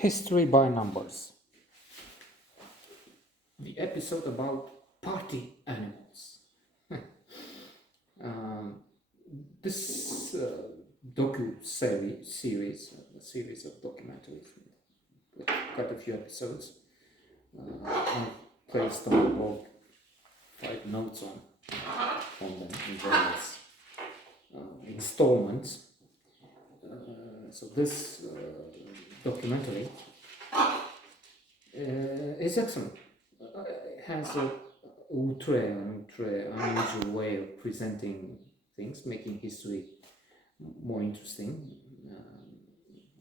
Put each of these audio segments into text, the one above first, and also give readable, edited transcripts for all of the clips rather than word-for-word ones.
History by Numbers. The episode about party animals. um, this series, a series of documentaries with quite a few episodes, I placed on the blog 5 notes on them in various installments. So this documentary is excellent. It has an ultra unusual way of presenting things, making history more interesting,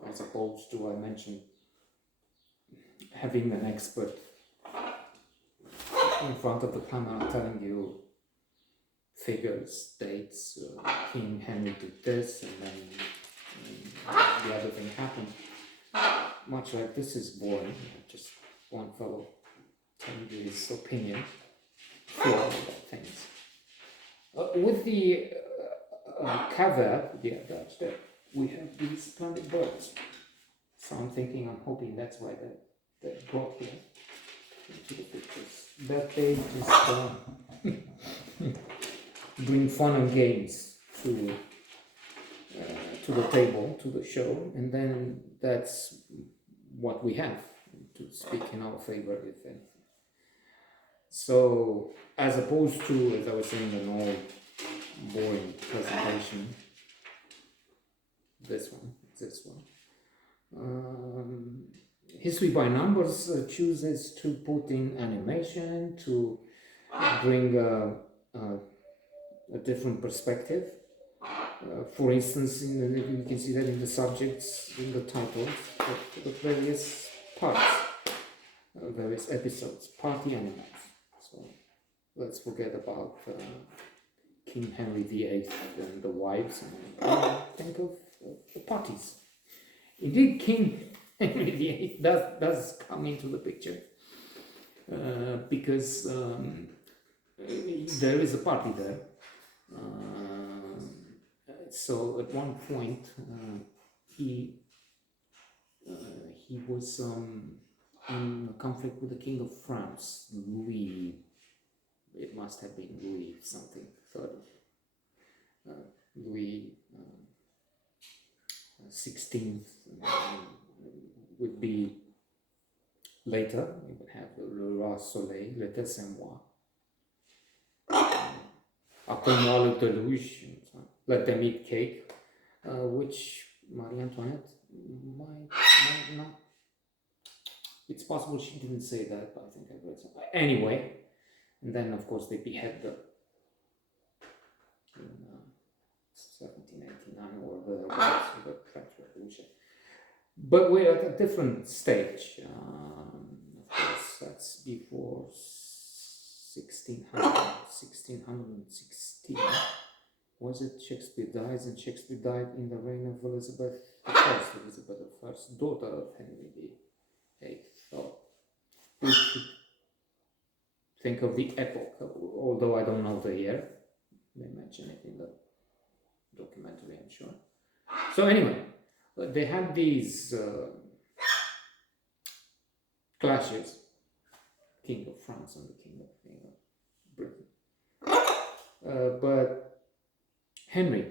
as opposed to, I mentioned, having an expert in front of the camera telling you figures, dates, King Henry did this, and then the other thing happened. Much like this is boring, just one fellow telling you his opinion about things. With the caveat, that we have these splendid birds. So I'm hoping that's why they're brought here into the pictures. That they just bring fun and games to the table, to the show, and then that's what we have to speak in our favor, if anything. So, as opposed to, as I was saying, an old boring presentation, this one. History by Numbers chooses to put in animation to bring a different perspective. For instance, you can see that in the subjects, in the titles of the various parts, various episodes, party animals. So let's forget about King Henry VIII and the wives and think of the parties. Indeed, King Henry VIII does come into the picture because there is a party there. So at one point he was in conflict with the King of France, Louis. It must have been Louis something, Louis 16th would be later. We would have Le Roi Soleil, Le Tessin-Moi, Appelle-moi le deluge, Let Them Eat Cake, which Marie Antoinette might not. It's possible she didn't say that, but I think I read something. Anyway, and then of course they behead them in 1789 or the French Revolution. But we're at a different stage. Of course, that's before 1616. Was it Shakespeare dies, and Shakespeare died in the reign of Elizabeth I, daughter of Henry VIII. So we should think of the epoch, although I don't know the year. They mention it in the documentary, I'm sure. So anyway, they had these clashes, King of France and the King of Britain. But Henry,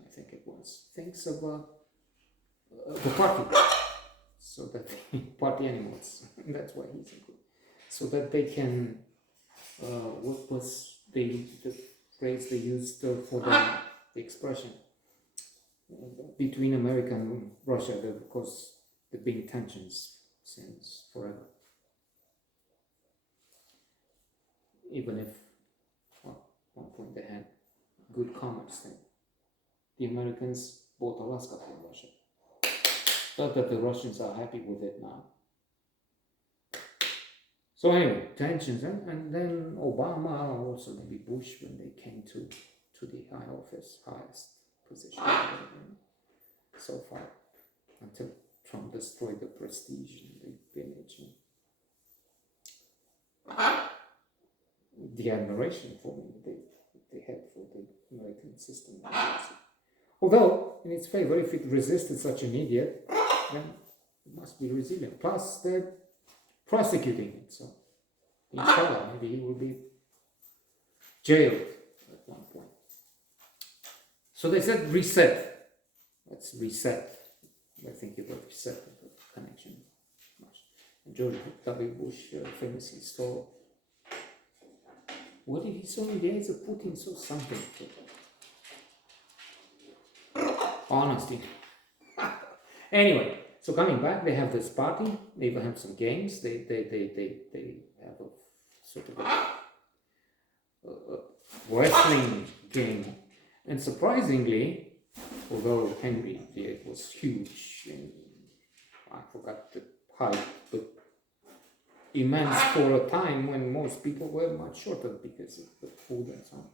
I think it was, thinks of the party, so that party animals, that's why he's included, so that they can, what was the phrase they used for the expression, between America and Russia, of course, there have been tensions since forever. Even if, at one point they had good commerce thing. The Americans bought Alaska from Russia. Not that the Russians are happy with it now. So anyway, tensions, and then Obama, also maybe Bush, when they came to the high office, highest position so far, until Trump destroyed the prestige and the image and the admiration for me they had for the American system. Although, in its favor, if it resisted such an idiot, then It must be resilient. Plus, they're prosecuting it, so inshallah, maybe he will be jailed at one point. So they said reset. Let's reset. I think it was reset the connection. And George W. Bush famously saw. What did he saw in the eyes of Putin? Saw something. Honesty. Anyway, so coming back, they have this party. They will have some games. They have a sort of a wrestling game. And surprisingly, although Henry VIII was huge, and I forgot the height, but immense for a time when most people were much shorter because of the food and so on.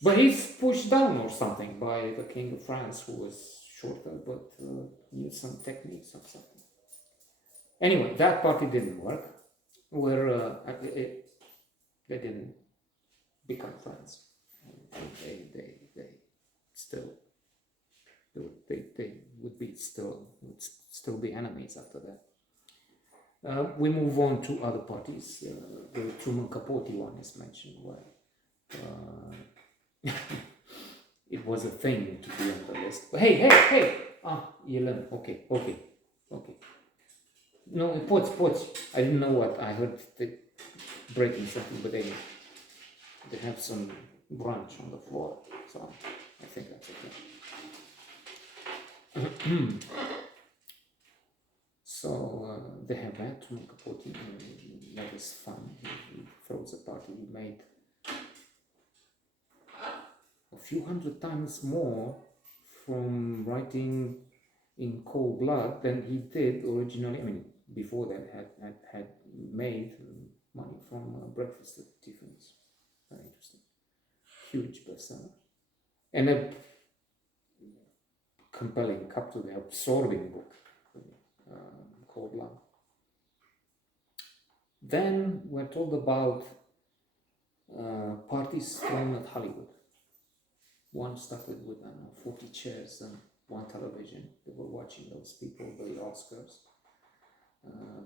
But he's pushed down or something by the King of France, who was shorter but knew some techniques or something. Anyway, that party didn't work. They didn't become friends. They would still be enemies after that. We move on to other parties. The Truman Capote one is mentioned, where it was a thing to be on the list. Hey! Yellen. Okay. No, poți. I didn't know what I heard. Breaking something, but they have some brunch on the floor, so I think that's okay. So they have that. Truman Capote, that is fun. He throws a party. He made a few hundred times more from writing in cold blood than he did originally. I mean, before that, had made money from Breakfast at Tiffany's. Very interesting. Huge bestseller. And a compelling, captivating, absorbing book, Cold Blood. Then we're told about parties thrown at Hollywood. One started with 40 chairs and one television. They were watching those people, the Oscars.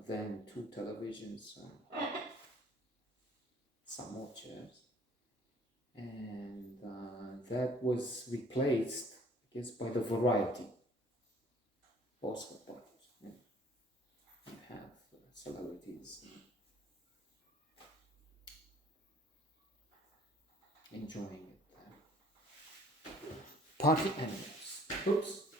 Then 2 televisions, some more chairs. And that was replaced, I guess, by the variety Oscar parties. You have celebrities enjoying it. Party animals. Oops.